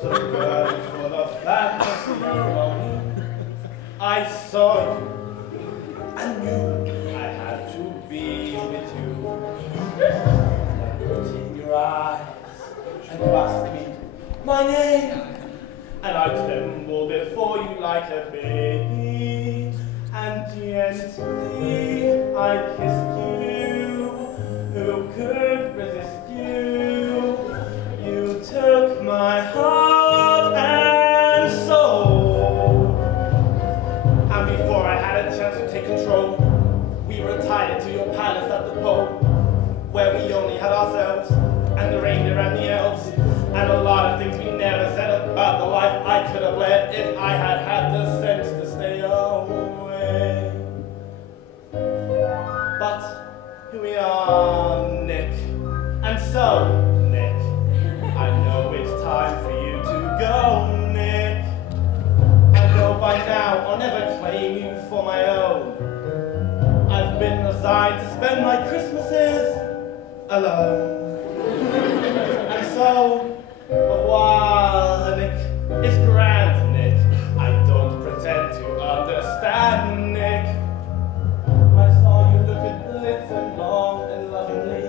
just a girl for the fantasy money. I saw you and knew I had to be with you. I looked in your eyes and you asked me my name, and I trembled before you like a baby, and gently I kissed you. Who could resist you? You took my heart and soul. And before I had a chance to take control, we retired to your palace at the pole, where we only had ourselves and the reindeer and the elves, and a lot of things we never said about the life I could have led if I had had the sense to stay away. But here we are, Nick. And so, Nick, I know it's time for you to go, Nick. I know by now I'll never claim you for my own. I've been resigned to spend my Christmases alone. And so, au revoir, Nick. It's grand, Nick. I don't pretend to understand, Nick. I saw you look at Blitz and long and lovingly,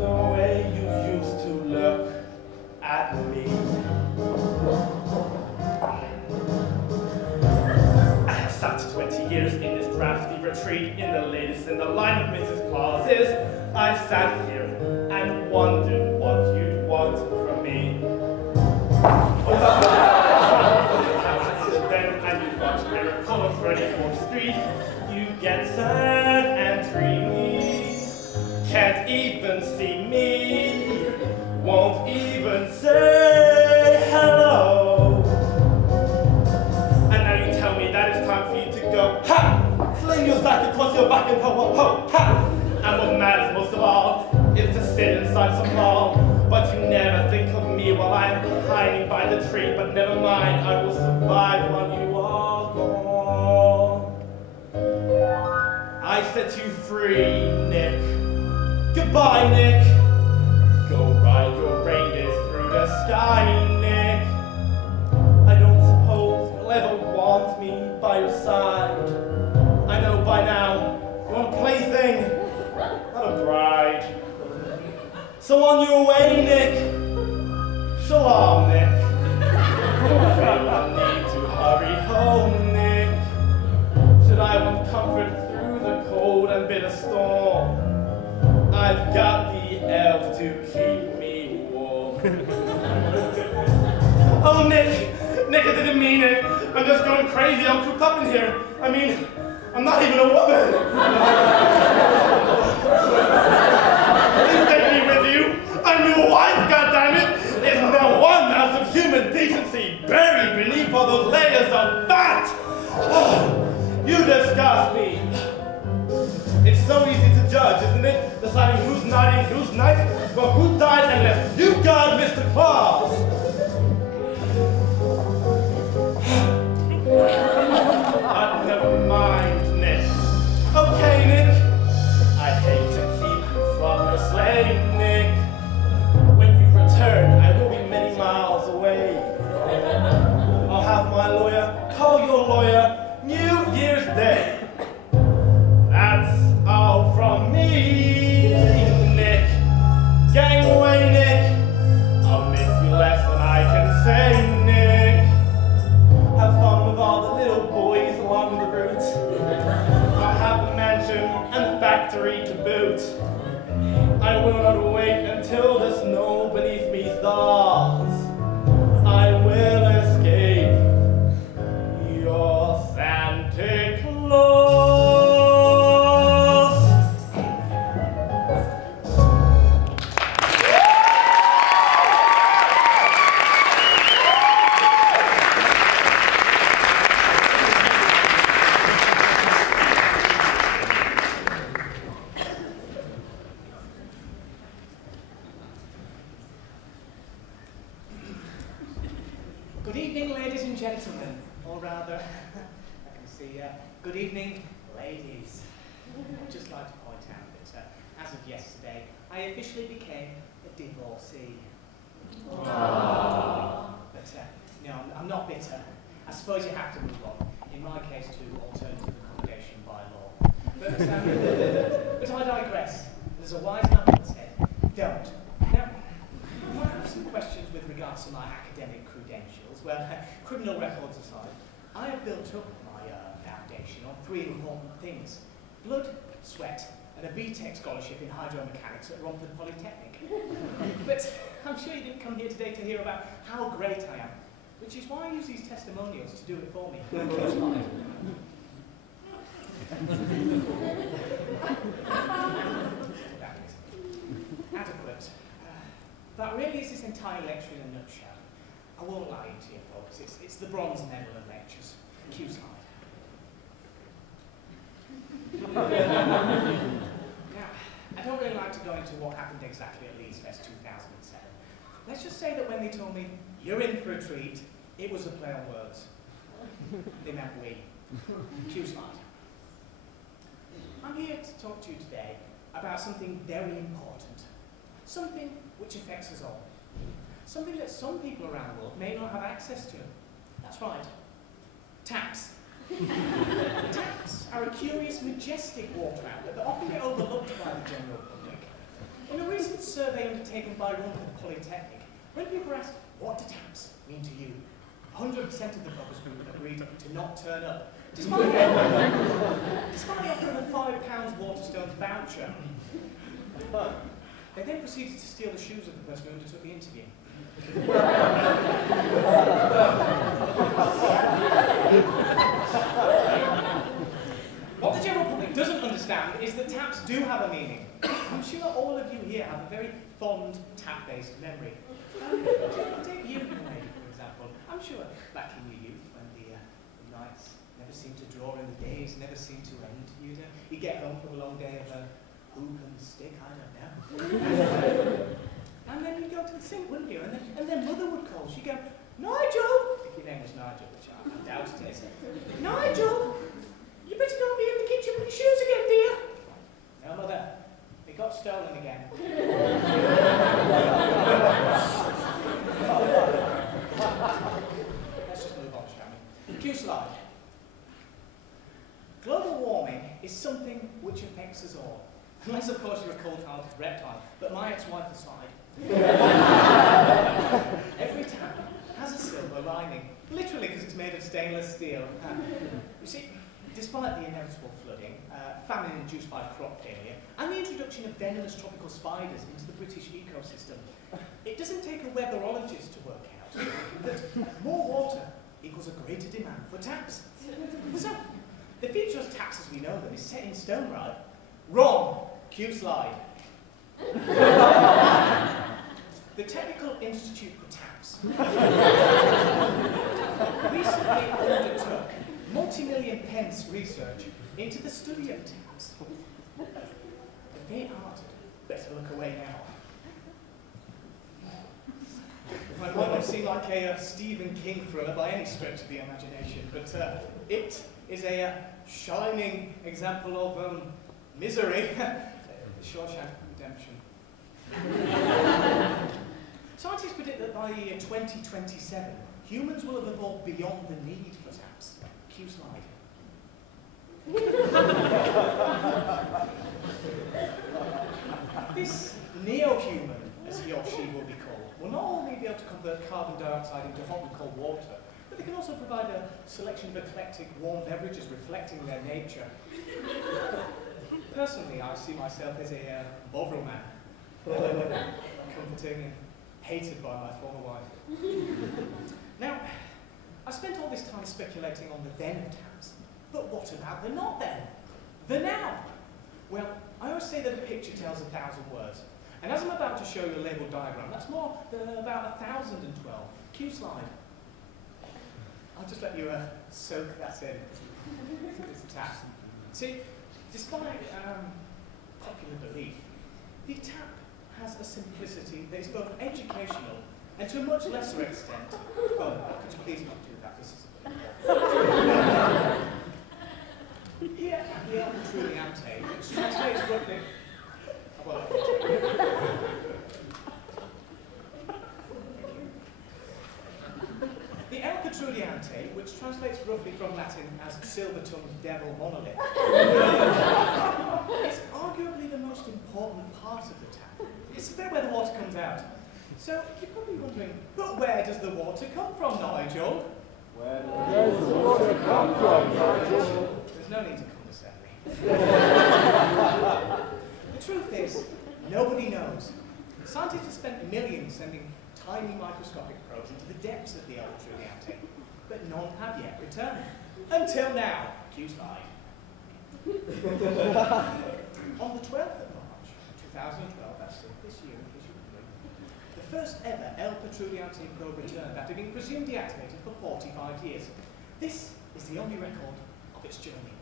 the way you used to look at me. I have sat 20 years in this drafty retreat in the latest in the line of Mrs. Claus's. I sat here and wondered what you'd want from me. Then and you watch Eric Collins 34th Street, you get sad and dreamy. Can't even see me, won't even say hello. And now you tell me that it's time for you to go. Ha! Sling your sack across your back and ho ho ho! Ha! And what matters most of all is to sit inside some mall. But you never think of me while I'm hiding by the tree. But never mind, I will survive while you are gone. I set you free, Nick. Goodbye, Nick. Go ride your reindeer through the sky, Nick. I don't suppose you'll ever want me by your side. I know by now you want a plaything, not a bride. So on your way, Nick. Shalom, Nick. Don't feel the need to hurry home, Nick. Should I want comfort through the cold and bitter storm, I've got the elves to keep me warm. Oh, Nick. Nick, I didn't mean it. I'm just going crazy. I'm cooped up in here. I mean, I'm not even a woman. Please take me with you. I'm your wife, goddammit. There's no 1 ounce of human decency buried beneath all those layers of fat. Oh, you disgust me. It's so easy to judge, isn't it? Deciding who's naughty and who's nice. Well, who died and left you God, Mr. Claus? But never mind, Nick. Okay, Nick. I hate to keep you from your sleigh, Nick. When you return, I will be many miles away. I'll have my lawyer call your lawyer New Year's Day. That's all from me, Nick. Gang away, Nick. I'll miss you less than I can say, Nick. Have fun with all the little boys along the route. I'll have the mansion and the factory to boot. I will not wait until the snow beneath me thaws. I will escape your Santa Claus. Good evening, ladies and gentlemen, or rather, I can see, good evening, ladies. I'd just like to point out that, as of yesterday, I officially became a divorcee. not bitter. I suppose you have to move on. In my case, to alternative accommodation by law. But I digress. There's a wise man that said, don't. Now, you might have some questions with regards to my academic credentials. Well, criminal records aside, I have built up my foundation on 3 important things: blood, sweat, and a BTEC scholarship in hydromechanics at Romford Polytechnic. But I'm sure you didn't come here today to hear about how great I am, which is why I use these testimonials to do it for me. Adequate. That really is this entire lecture in a nutshell. I won't lie to you folks, it's the bronze medal of lectures. Cue slide. Now, I don't really like to go into what happened exactly at Leeds Fest 2007. Let's just say that when they told me, you're in for a treat, it was a play on words. They meant we. Cue slide. I'm here to talk to you today about something very important. Something which affects us all. Something that some people around the world may not have access to. That's right. Taps. Taps are a curious, majestic water outlet that often get overlooked by the general public. In a recent survey undertaken by Romford Polytechnic, when people were asked, what do taps mean to you? 100% of the focus group agreed to not turn up, despite offering a £5 Waterstones voucher. They then proceeded to steal the shoes of the person who undertook the interview. What the general public doesn't understand is that taps do have a meaning. I'm sure all of you here have a very fond tap-based memory. Take you, lady, for example. I'm sure back in your youth, when the nights never seemed to draw and the days never seemed to end, you'd get home from a long day of hoop and stick, I don't know. And then you'd go to the sink, wouldn't you? And then mother would call. She'd go, Nigel! If your name was Nigel, which I doubt it is. Nigel! You better not be in the kitchen with your shoes again, dear. No, mother. They got stolen again. Let's just move on, shall we? Cue slide. Global warming is something which affects us all. Unless, of course, you're a cold-hearted reptile, but my ex-wife aside. Every tap has a silver lining, literally because it's made of stainless steel. You see, despite the inevitable flooding, famine induced by crop failure, and the introduction of venomous tropical spiders into the British ecosystem, it doesn't take a weatherologist to work out that more water equals a greater demand for taps. So, the future of taps as we know them is set in stone, right? Wrong. Cue slide. The Technical Institute for Taps recently undertook multi-million pence research into the study of taps. The faint-hearted better look away now. It might not seem like a Stephen King thriller by any stretch of the imagination, but it is a shining example of misery. Shawshank Redemption. Scientists predict that by the year 2027, humans will have evolved beyond the need for taps. Cue slide. This neo-human, as he or she will be called, will not only be able to convert carbon dioxide into hot and cold water, but they can also provide a selection of eclectic warm beverages reflecting their nature. Personally, I see myself as a Bovril man, comforting and hated by my former wife. Now, I spent all this time speculating on the then of taps, but what about the not then? The now? Well, I always say that a picture tells 1,000 words, and as I'm about to show you a labeled diagram, that's more than about 1,012. Cue slide. I'll just let you soak that in. It's a tap. See, despite popular belief, the tap has a simplicity that is both educational and to a much lesser extent. Oh, could you please not do that? This is a bit important. Here at the Truly Ante, which translates roughly. Well, the Petrudiante, which translates roughly from Latin as silver-tongued devil monolith, is arguably the most important part of the tap. It's the bit where the water comes out. So you're probably wondering, but where does the water come from, Nigel? Where does the water come from, Nigel? There's no need to condescend. The truth is, nobody knows. Scientists have spent millions sending tiny microscopic probes into the depths of the El Petrudiante, but none have yet returned. Until now. Cue slide. On the 12th of March, 2012, that's this year, in case you were wondering, the first ever El Petrudiante probe returned after being presumed deactivated for 45 years. This is the only record of its journey.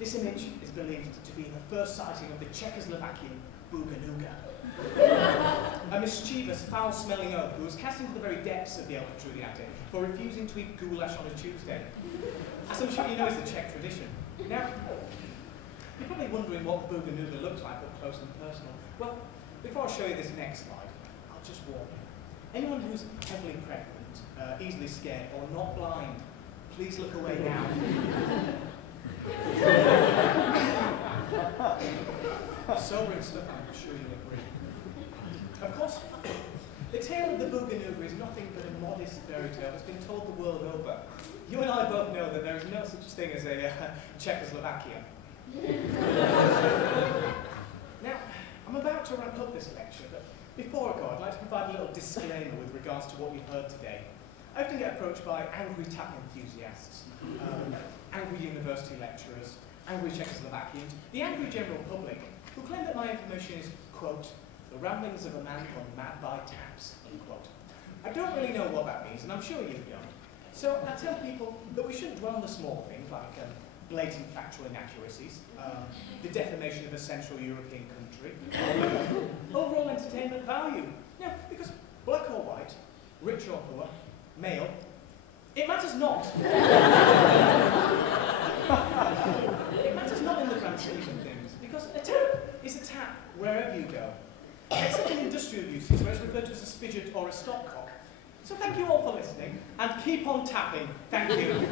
This image is believed to be the first sighting of the Czechoslovakian Booganooga, a mischievous, foul-smelling oak who was cast into the very depths of the El Petrudiante for refusing to eat goulash on a Tuesday. As I'm sure you know is the Czech tradition. Now, you're probably wondering what the Booganooga looks like up close and personal. Well, before I show you this next slide, I'll just warn you. Anyone who's heavily pregnant, easily scared, or not blind, please look away now. Sobering stuff, I'm sure you'll agree. Of course, the tale of the Booganooga is nothing but a modest fairy tale that's been told the world over. You and I both know that there is no such thing as a Czechoslovakia. Now, I'm about to wrap up this lecture, but before I go, I'd like to provide a little disclaimer with regards to what we've heard today. I often get approached by angry tap enthusiasts, angry university lecturers, angry Czechoslovakians, the angry general public, who claim that my information is, quote, the ramblings of a man gone mad by taps, unquote. I don't really know what that means, and I'm sure you don't. So I tell people that we shouldn't dwell on the small things like blatant factual inaccuracies, the defamation of a Central European country, overall entertainment value. Yeah, because black or white, rich or poor, male, it matters not. It matters not in the grand scheme of things, because a tap is a tap wherever you go, except in industrial uses where it's referred to as a spigot or a stopcock. So thank you all for listening, and keep on tapping. Thank you.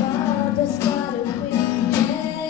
Father's got a quick head.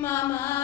Mama.